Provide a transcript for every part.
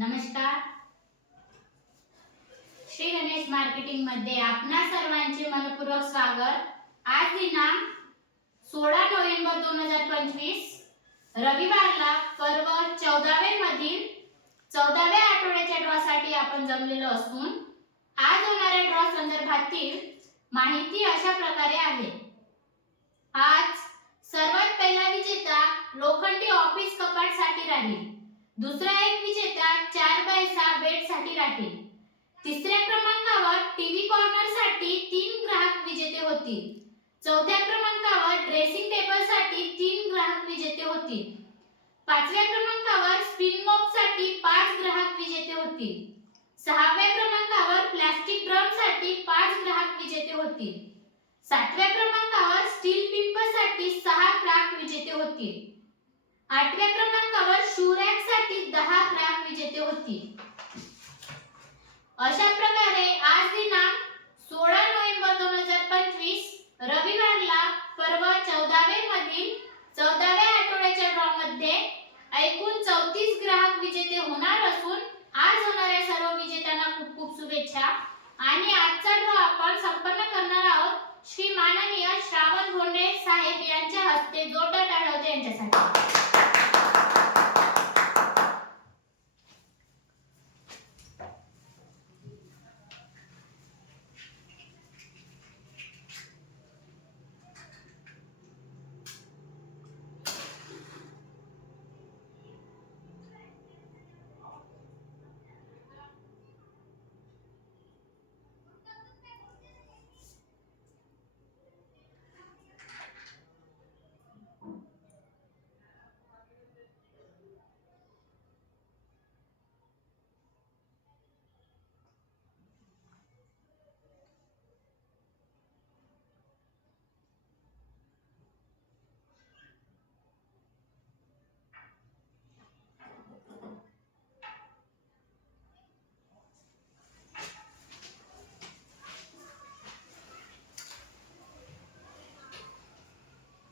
नमस्कार. श्री गणेश मार्केटिंग मध्ये आपणा सर्वांचे मनपूर्वक स्वागत. आज दिनांक 16 नोव्हेंबर 2025 रविवारला पर्व 14वे मधील 14व्या आठवड्याच्या ड्रॉ साठी आपण जमलेलो असून आज होणाऱ्या ड्रॉ संदर्भातील माहिती अशा प्रकारे आहे. आज सर्वात पहिला विजेता लोखंडी ऑफिस कपाट साठी राहील. दुसरा एक विजेता 4x6 बेड साठी राहील. तिसऱ्या क्रमांकावर टीव्ही कॉर्नर साठी 3 ग्राहक विजेते होतील. चौथ्या क्रमांकावर ड्रेसिंग टेबल साठी 3 ग्राहक विजेते होतील. पाचव्या क्रमांकावर स्पिन मॉप साठी 5 ग्राहक विजेते होतील. सहाव्या क्रमांकावर प्लास्टिक ड्रम साठी 5 ग्राहक विजेते होतील. सातव्या क्रमांकावर स्टील पिंप साठी 6 ग्राहक विजेते होतील. आठव्या क्रमांकावर शू रॅक साठी 10 ग्राहक विजेते होतील. अशा प्रकारे आज दिनांक 16 नोव्हेंबर 2025 रविवारला पर्व 14वे मधील 14व्या आठवड्याच्या ड्रॉ मध्ये एकूण 34 ग्राहक विजेते होणार असून आज होणाऱ्या सर्व विजेत्यांना खूप खूप शुभेच्छा. आणि आजचा ड्रॉ आपण संपन्न करणार आहोत श्री माननीय श्रावण भोंडे साहेब यांच्या हस्ते जोरदार टाळ्या होते यांच्यासाठी.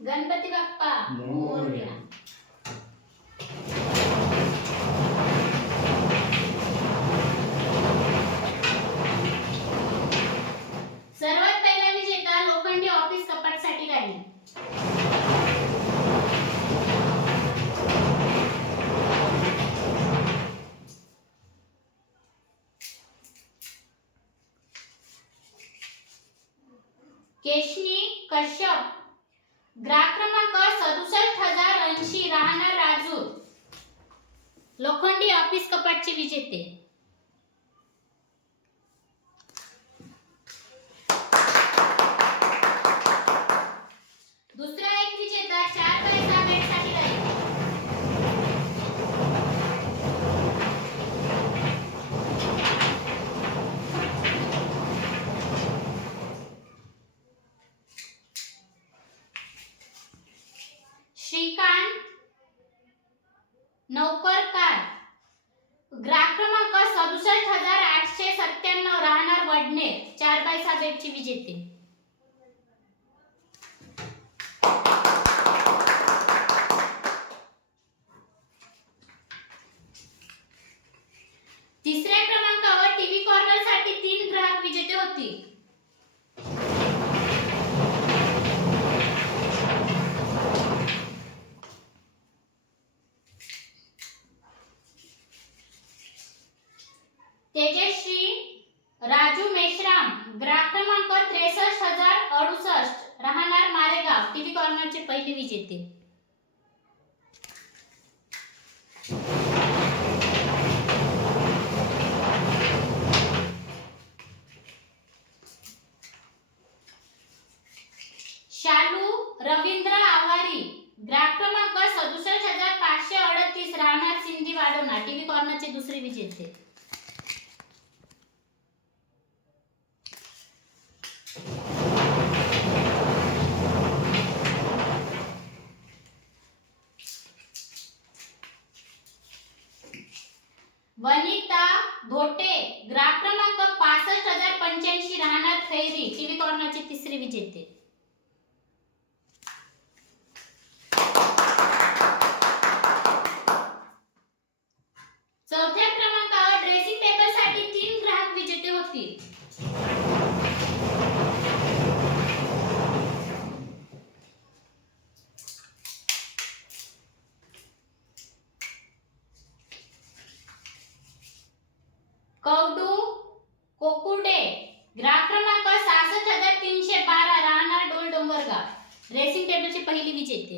गणपती बाप्पा मोरया. सर्वात पहिला विजेता लोखंडी ऑफिस कपाट साठी राहील. केशनी कश्यप, ग्राहक क्रमांक 67080, राहणार राजूर, लोखंडी ऑफिस कपाटचे विजेते. दुसरा एक विजेता 4x6 बेड साठी राहील. श्रीकांत नौकरकार, ग्राहक क्रमांक 67897, राहणार वडनेर, 4x6 बेडचे विजेते. तिसऱ्या क्रमांकावर टीव्ही कॉर्नर साठी 3 ग्राहक विजेते होतील. तेजश्री राजू मेश्राम, ग्राहक क्रमांक 63068, राहणार मारेगाव, टीव्ही कॉर्नरचे पहिले विजेते. शालू रवींद्र आवारी, ग्राहक क्रमांक 67538, राहणार सिंधी वाडोना, टीव्ही कॉर्नरचे दुसरे विजेते. वनिता धोटे, ग्राहक क्रमांक 65085, राहणार खैरी, टीव्ही कॉर्नरचे तिसरे विजेते. चौथ्या क्रमांकावर पहिली विजेते.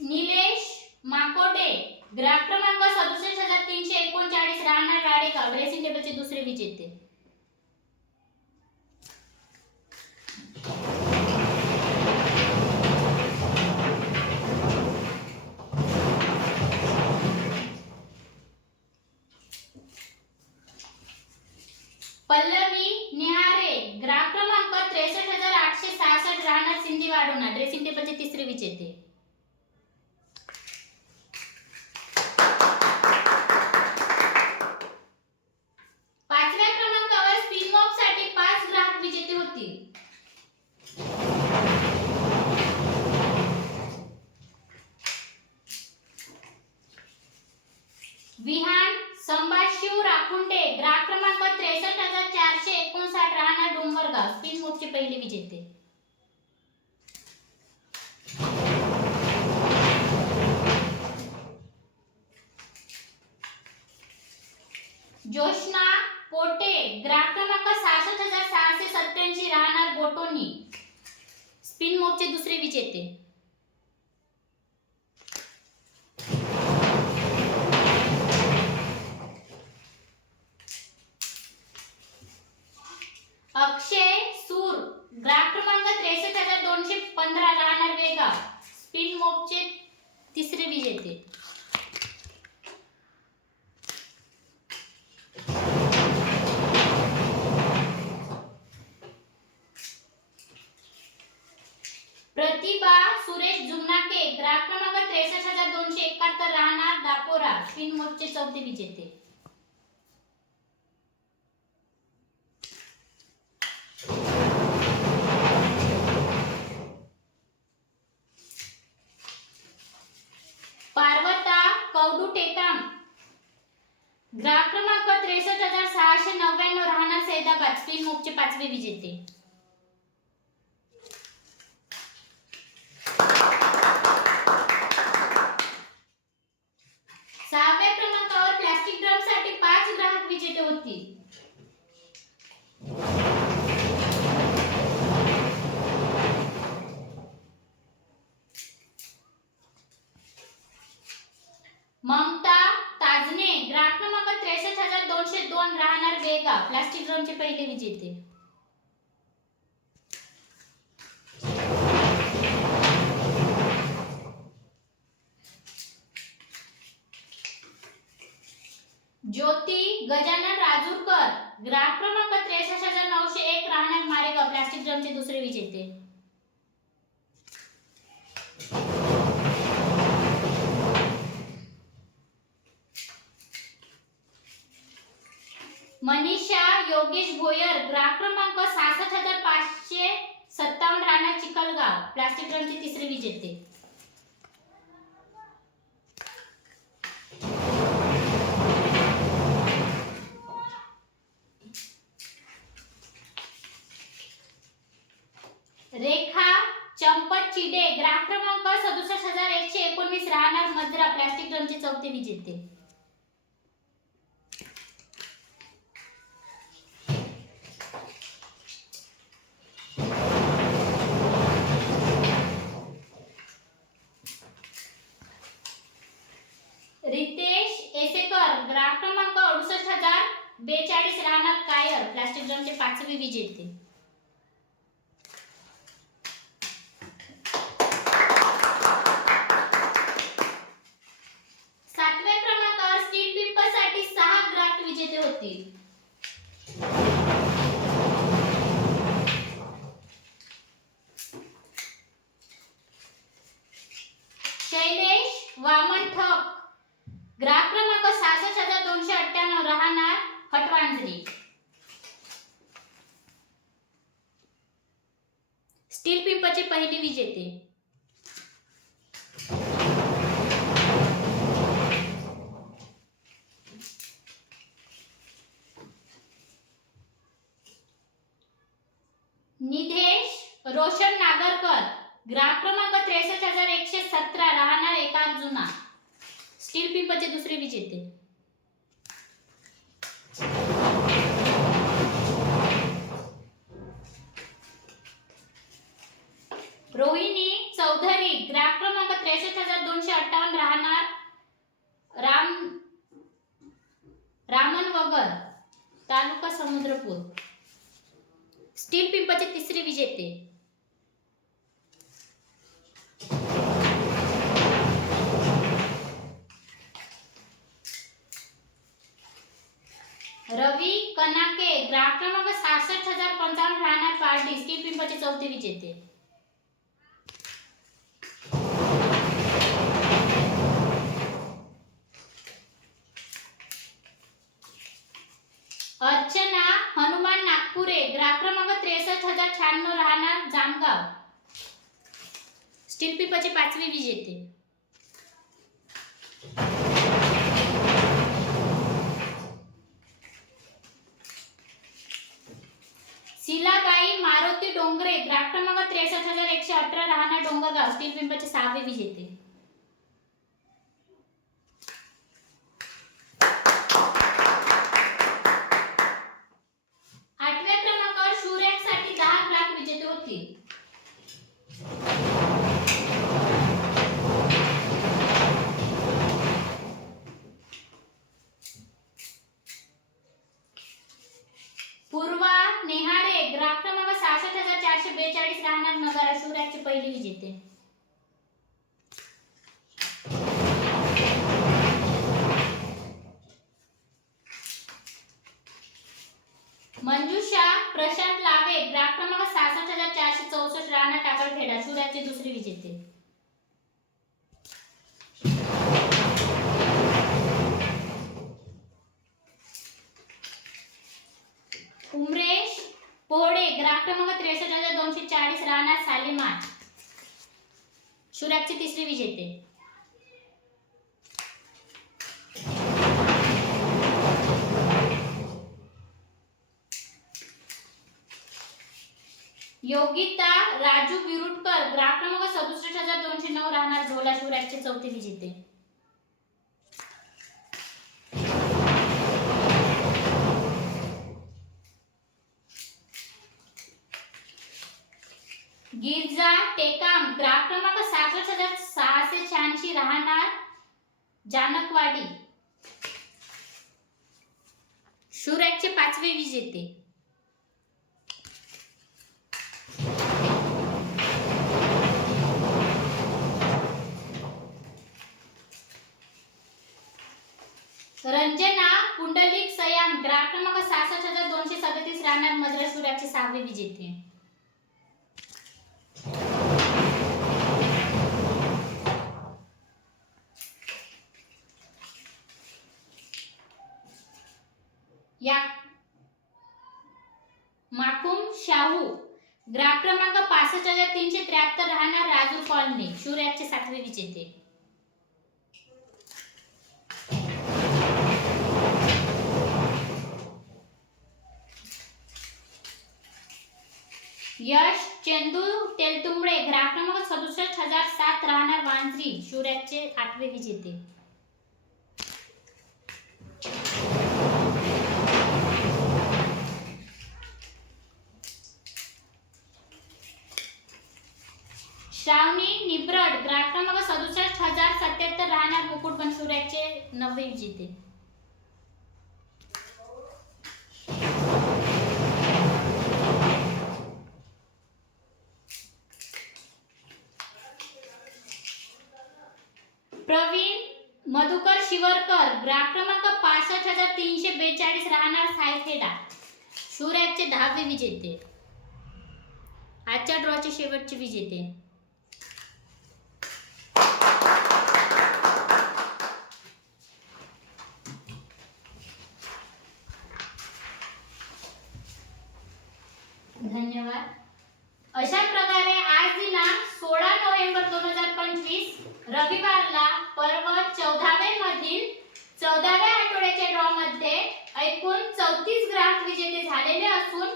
निलेश माकोटे ग्राफ क्रमांक 67,339 राहणार राडेगाव ड्रेसिंग टेबलचे दुसरे विजेते. पल्लवी निहारे ग्राफ क्रमांक 63,866 राहणार सिंधी वाडोना ड्रेसिंग टेबलचे तिसरे विजेते. पाचव्या क्रमांकावर स्पिन मॉप साठी 5 ग्राहक विजेते होतील. विहान संभाशिव राखुंडे ग्राहक क्रमांक 63,459 राहणार डोंगरगाव स्पिन मॉपचे पहिले विजेते. जोशना पोटे ग्राफ क्रमांक 66,687 राहणार गोटोनी स्पिन मॉपचे दुसरे विजेते. अक्षय सूर ग्राफ क्रमांक 63,215 राहणार वेगाव स्पिन मॉपचे तिसरे विजेते. प्रतिभा सुरेश जुमनाके ग्राफ क्रमांक 63,271 राहणार दापोरा स्पिन मॉपचे चौथे विजेते. पार्वता कौडू टेकाम ग्राफ क्रमांक 63,699 राहणार सैदाबाद स्पिन मॉपचे पाचवे विजेते. सहाव्या क्रमांकावर प्लास्टिक ड्रम साठी 5 ग्राहक विजेते होतील. ममता ताजने ग्राहक क्रमांक 63,202 राहणार बेगाव प्लास्टिक ड्रमचे पहिले विजेते. ज्योती गजानन राजूरकर ग्राफ क्रमांक 63,901 राहणार मारेगाव प्लास्टिक ड्रमचे दुसरे विजेते. मनीषा योगेश भोयर ग्राफ क्रमांक 66,557 राहणार चिखलगाव प्लास्टिक ड्रमचे तिसरे विजेते. रेखा चंपत चिडे ग्राफ क्रमांक 67,119 राहणार मद्रा प्लास्टिक ड्रमचे चौथे विजेते. रितेश एसेकर ग्राफ क्रमांक 68,042 राहणार कायर प्लास्टिक ड्रमचे पाचवे विजेते. सातव्या क्रमांकावर स्टील पिंपसाठी 6 ग्राहक विजेते होतील. शैलेश वामन ठक ग्राफ क्रमांक 66,298 राहणार हटवांजरी स्टील पिंपचे पहिले विजेते. निधेश रोशन नागरकर ग्राफ क्रमांक 63,117 राहणार एका जुना स्टील पिंपचे दुसरे विजेते रोहिणी चौधरी ग्राहक क्रमांक 63258 राहणार रामनवगर तालुका समुद्रपूर स्टील पिंपचे तिसरे विजेते रवी कनाके ग्राहक क्रमांक 66055 राहणार पार्टी स्टील पिंपचे चौथे विजेते अर्चना हनुमान नागपुरे ग्राहक क्रमांक 63096 राहणार जामगाव स्टील पिंपचे पाचवे विजेते शिलाबाई मारुती डोंगरे ग्राहक क्रमांक 63118 राहणार डोंगरगाव स्टील पिंपचे सहावे विजेते आठव्या क्रमांकावर शूरॅकसाठी 10 लाख विजेते होतील पूर्वा नेहारे ग्राहक क्रमांक 66442 राहणार नगर शूरॅकचे पहिले विजेते मंजुषा प्रशांत लावे ग्राहक क्रमांक 66464 राहणार टाकळखेडा शूरॅकचे दुसरे विजेते उमरेश पोहडे ग्राहक क्रमांक 63240 राहणार सालेमार शूरॅकचे तिसरे विजेते योगिता राजू विरुटकर ग्राहक क्रमांक 67209 राहणार झोला शूरॅकचे चौथे विजेते गिरजा टेकाम ग्राहक क्रमांक 66686 राहणार जानकवाडी शूरॅकचे पाचवे विजेते रंजना पुंडलिक सयाम ग्राहक क्रमांक 66237 राहणार मद्रास शूरॅकचे सहावे विजेते या माकुम शाहू ग्राहक क्रमांक 65373 राहणार राजू कॉलनी शूरॅकचे सातवे विजेते यश चंदू तेलतुंबडे ग्राहक क्रमांक 67007 राहणार वांद्री शूरॅकचे आठवे विजेते श्रावणी निब्रड ग्राहक क्रमांक 67077 राहणार मुकुटबन शूरॅकचे नववे विजेते प्रवीण मधुकर शिवरकर ग्राहक क्रमांक 65342 राहणार सायखेडा शूरॅकचे 10वे विजेते आजच्या ड्रॉचे शेवटचे विजेते धन्यवाद. अशा प्रकारे आज दिनांक 16 नोव्हेंबर 2025 रविवारला पर्व 14वे मधील 14व्या आठवड्याच्या ड्रॉ मध्ये एकूण 34 ग्राहक विजेते झालेले असून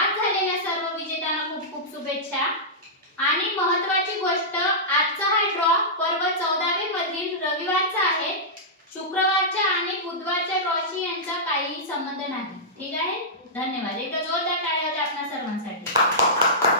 आज झालेल्या सर्व विजेत्यांना खूप खूप शुभेच्छा. आणि महत्त्वाची गोष्ट, आजचा हा ड्रॉ पर्व 14वे मधील रविवारचा आहे. शुक्रवारच्या आणि बुधवारच्या ड्रॉशी यांचा काही संबंध नाही. ठीक आहे. धन्यवाद. एकदा जोरदार टाळ्या होत्या आपल्या सर्वांसाठी.